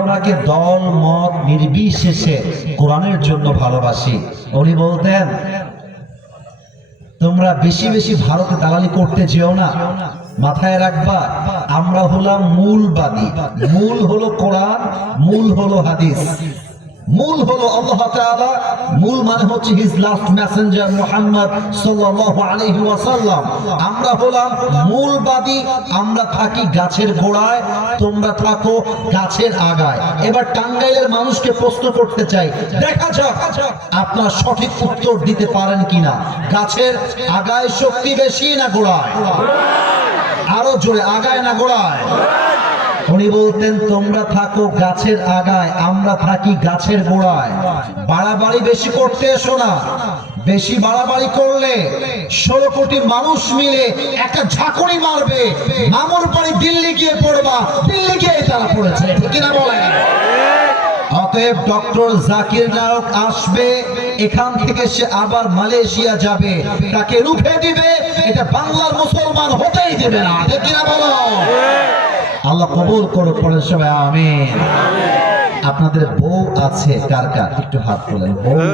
ওনাকে দল মত নির্বিশেষে কোরআনের জন্য ভালোবাসি। উনি বলতেন, তোমরা বেশি বেশি ভারতে দালালি করতে যেও না, মাথায় রাখবা আমরা হলাম মূলবাদী। মূল হলো কোরআন, মূল হলো হাদিস, মূল হলো আল্লাহ তাআলা, মূল মানে হচ্ছে হিজ লাস্ট মেসেঞ্জার মুহাম্মদ সাল্লাল্লাহু আলাইহি ওয়াসাল্লাম। আমরা হলাম মূলবাদী, আমরা থাকি গাছের গোড়ায়, তোমরা থাকো গাছের আগায়। এবার টাঙ্গাইলের মানুষকে প্রশ্ন করতে চাই, দেখা যাক আপনার সঠিক উত্তর দিতে পারেন কিনা। গাছের আগায় শক্তি বেশি না গোড়ায়? আরো জোরে, আগায় না গোড়ায়? উনি বলতেন, তোমরা থাকো গাছের আগায়, আমরা থাকি গাছের গোড়ায়। বাড়াবাড়ি বেশি করতে এসো না। বেশি বাড়াবাড়ি করলে 16 কোটি মানুষ মিলে একটা ঝাঁকুনি মারবে, মামুর বাড়ি দিল্লি গিয়ে পড়বা, দিল্লি গিয়ে তারা পড়েছে, ঠিক কিনা বলেন? অতএব ডক্টর জাকির নায়ক আসবে, এখান থেকে সে আবার মালয়েশিয়া যাবে, তাকে রুখে দিবে, এটা বাংলার মুসলমান হতেই দেবে না, ঠিক কিনা বলো? আল্লাহ কবুল করো, পড়ে সবাই আমিন। আপনাদের বউ আছে কার কার? একটু হাত তোলেন। বউ